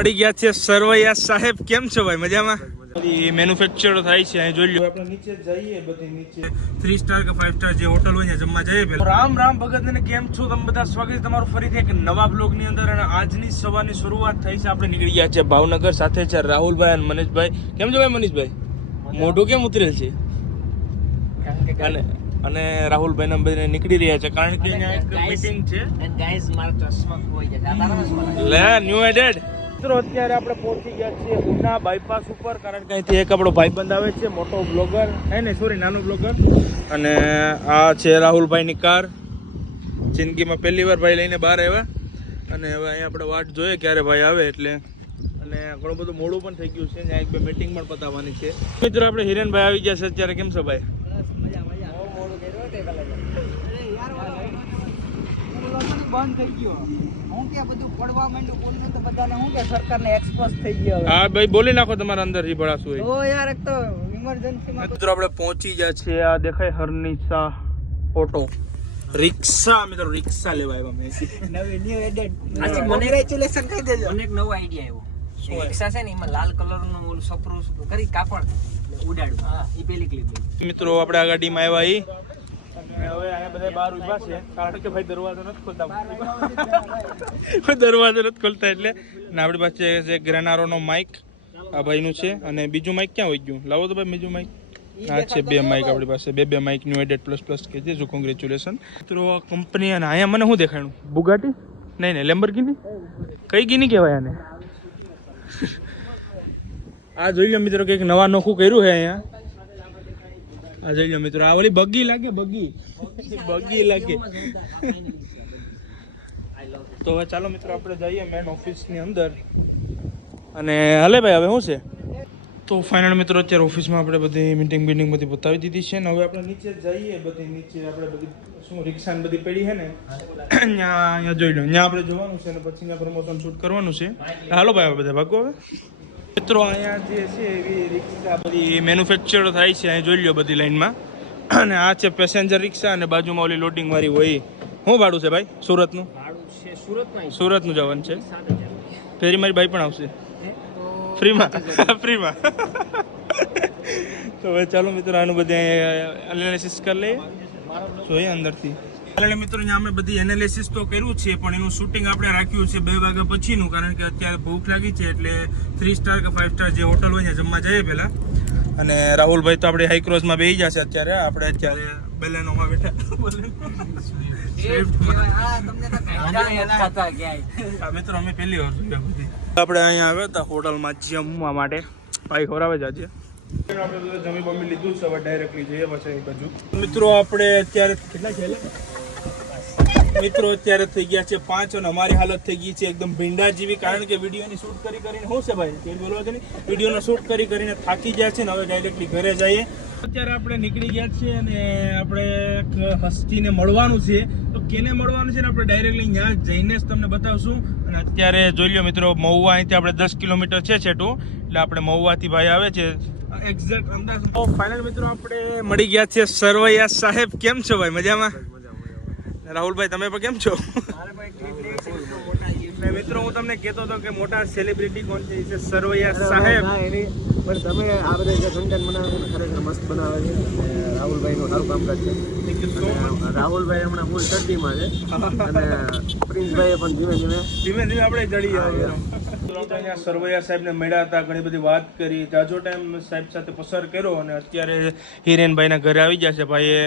પડી ગયા છે સરવૈયા સાહેબ. કેમ છો ભાઈ? મજામાં? મેન્યુફેક્ચર થાય છે અહીં જોઈ લો. આપણે નીચે જઈએ, બધી નીચે 3 સ્ટાર કે 5 સ્ટાર જે હોટલ હોય જમવા જઈએ. રામ રામ ભગત ને કેમ છો તમે બધા? સ્વાગત છે તમારું ફરીથી એક નવા બ્લોગ ની અંદર. અને આજની સવારની શરૂઆત થઈ છે. આપણે નીકળી ગયા છે ભાવનગર. સાથે છે રાહુલભાઈ અને મનીષભાઈ. કેમ છો ભાઈ મનીષભાઈ? મોઢું કેમ ઉતરેલ છે? અને રાહુલભાઈ ના બધા નીકળી રહ્યા છે કારણ કે અહીંયા એક મીટિંગ છે. ગાઈસ મારા ચશ્મા ખોઈ ગયા. લે ન્યુ એડેડ મિત્રો અત્યારે આપણે પહોંચી ગયા છીએ ઉના બાયપાસ ઉપર. કારણ કે અહીંથી એક આપણો ભાઈબંધ આવે છે, મોટો બ્લોગર હે ને, સોરી નાનો બ્લોગર. અને આ છે રાહુલભાઈની કાર. જિંદગીમાં પહેલી વાર ભાઈ લઈને બહાર આવ્યા. અને હવે અહીંયા આપણે વાટ જોઈએ ક્યારે ભાઈ આવે એટલે. અને ઘણું બધું મોડું પણ થઈ ગયું છે. ત્યાં એક બે મીટિંગ પણ પતાવવાની છે. મિત્રો આપણે હિરેનભાઈ આવી ગયા છે અત્યારે. કેમ છો ભાઈ? બંધ થઈ ગયો. હું કે બધું પડવા માંડ્યું બોલ્યું તો બધાને હું કે સરકારને એક્સપોઝ થઈ ગયો. હા ભાઈ બોલી નાખો તમારા અંદર થી ભડાસું હોય. ઓ યાર એક તો ઇમરજન્સી માં. મિત્રો આપણે પહોંચી ગયા છે. આ દેખાય હરનિશા ઓટો રિક્ષા. મિત્રો રિક્ષા લેવા આવ્યા મેં. નવી ન્યુ એડેડ. આજે કોંગ્રેચ્યુલેશન કહી દેજો. મને એક નવો આઈડિયા આવ્યો. રિક્ષા છે ને એમાં લાલ કલર નું ઓલું સપરું કરી કાપડ ઉડાડ્યું. હા ઈ પેલી ક્લિપ. મિત્રો આપણે આ ગાડીમાં આવ્યા ઈ. હવે અહીંયા બધા બહાર ઉભા છે કારણ કે ભાઈ દરવાજો નથી ખોલતા. દરવાજો નથી ખોલતા એટલે. ને આપણી પાસે છે ગ્રેનારોનો માઇક આ ભાઈનું છે. અને બીજું માઇક ક્યાં હોય ગયું? લાવો તો ભાઈ બીજું માઇક. હા છે બે માઇક આપણી પાસે. બે માઇક ન્યુ એડેડ પ્લસ કે છે. જો કોંગ્રેચ્યુલેશન મિત્રો આ કંપની. અને અહીંયા મને શું દેખાણું? બુગાટી નહીં ને લેમ્બોર્ગિની. કઈ ગીની કહેવાય આને? આ જોઈ લો મિત્રો કંઈક નવા નોખું કર્યું છે અહીંયા. આ જોઈ લો મિત્રો. આ ઓલી બગી લાગે. બગી લાગે. તો હવે ચાલો મિત્રો આપણે જઈએ મેન ઓફિસની અંદર. અને હલે ભાઈ હવે શું છે? તો ફાઇનલ મિત્રો અત્યારે ઓફિસમાં આપણે બધી મીટિંગ બધી બતાવી દીધી છે. ને હવે આપણે નીચે જઈએ. બધી નીચે આપણે બધી શું રિક્ષા ને બધી પડી છે ને અહીંયા જોઈ લો. અહીંયા આપણે જવાનું છે અને પછી અહીંયા પ્રમોશન શૂટ કરવાનું છે. હાલો ભાઈ બધા ભાગો હવે. મિત્રો અહીંયા જે છે એવી રિક્ષા બધી મેન્યુફેક્ચર થાય છે. અહીં જોઈ લો બધી લાઈનમાં. અને આ છે પેસેન્જર રિક્ષા. અને બાજુમાં ઓલી લોડિંગ વાળી હોય. શું ભાડું છે ભાઈ સુરતનું? સુરતનું જવાનું છે. ફેરી મારી ભાઈ પણ આવશે ફ્રીમાં. તો હવે ચાલો મિત્રો આનું બધું એનાલિસિસ કરી લઈએ. જોઈએ અંદરથી. મિત્રો અહીંયા અમે બધી એનાલિસિસ તો કર્યું છે પણ એનું શૂટિંગ આપણે રાખ્યું છે 2 વાગ્યા પછીનું. કારણ કે અત્યારે ભૂખ લાગી છે એટલે 3 સ્ટાર કે 5 સ્ટાર જે હોટલ હોય ત્યાં જમવા જઈએ પહેલા. અને રાહુલભાઈ તો આપણે હાઈક્રોઝમાં બેસી જશે અત્યારે. આપણે અત્યારે બેલેનોમાં બેઠા. મિત્રો અમે પહેલી વાર જોયા બધી. આપણે અહીંયા આવ્યા હતા હોટલમાં જમવા માટે. ભાઈ ખવડાવે છે આજે. આપણે બધા જમી બમી લીધું છે. હવે ડાયરેક્ટલી જઈએ પછી એ બાજુ. મિત્રો આપણે અત્યારે કેટલા છે? મિત્રો અત્યારે થઈ ગયા છે 5 અને અમારી હાલત થઈ ગઈ છે એકદમ ભીંડા જેવી. કારણ કે વિડીયોની શૂટ કરીને શું છે ભાઈ તે બોલવા છે ને, વિડીયોનો શૂટ કરીને થાકી ગયા છે ને હવે ડાયરેક્ટલી ઘરે જઈએ. અત્યારે આપણે નીકળી ગયા છીએ અને આપણે એક હસ્તીને મળવાનું છે. તો કેને મળવાનું છે ને આપણે ડાયરેક્ટલી ત્યાં જઈને જ તમને બતાવશું. અને અત્યારે જોઈ લો મિત્રો મહુવા અહીંથી આપણે 10 કિલોમીટર છે છેટું. એટલે આપણે મહુવાથી ભાઈ આવે છે એક્ઝેક્ટ અંદાજ. તો ફાઇનલ મિત્રો આપણે મળી ગયા છે સરવૈયા સાહેબ. કેમ છો ભાઈ? મજામાં? રાહુલભાઈ તમે પણ કેમ છો? મિત્રો હું તમને કહેતો હતો કે મોટા સેલિબ્રિટી કોણ છે? છે સરવૈયા સાહેબ. પણ તમે આ બધા જે કન્ટેન્ટ બનાવો છો ખરેખર મસ્ત બનાવે છે. રાહુલભાઈનું સારું કામકાજ છે. રાહુલભાઈ હમણાં ફૂલ શરદીમાં છે. અને પ્રિન્સભાઈએ પણ ધીમે આપણે જડી અહીંયા સરવૈયા સાહેબને મળ્યા હતા. ઘણી બધી વાત કરી. જાજો ટાઈમ સાહેબ સાથે પસાર કર્યો. અને અત્યારે હિરેનભાઈના ઘરે આવી ગયા છે. ભાઈએ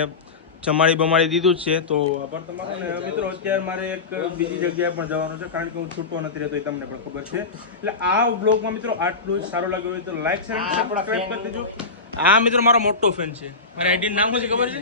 ચમાડી બમાડી દીધું જ છે. તો આભાર તમારો. ને મિત્રો અત્યારે મારે એક બીજી જગ્યાએ પણ જવાનું છે કારણ કે હું છૂટો નથી રહેતો. એ તમને પણ ખબર છે. એટલે આ બ્લોગમાં મિત્રો આટલું જ. સારું લાગ્યું હોય તો લાઈક શેર સબસ્ક્રાઇબ કરી દેજો. આ મિત્રો મારો મોટો ફેન છે. મારી આઈડી નામ શું છે ખબર છે?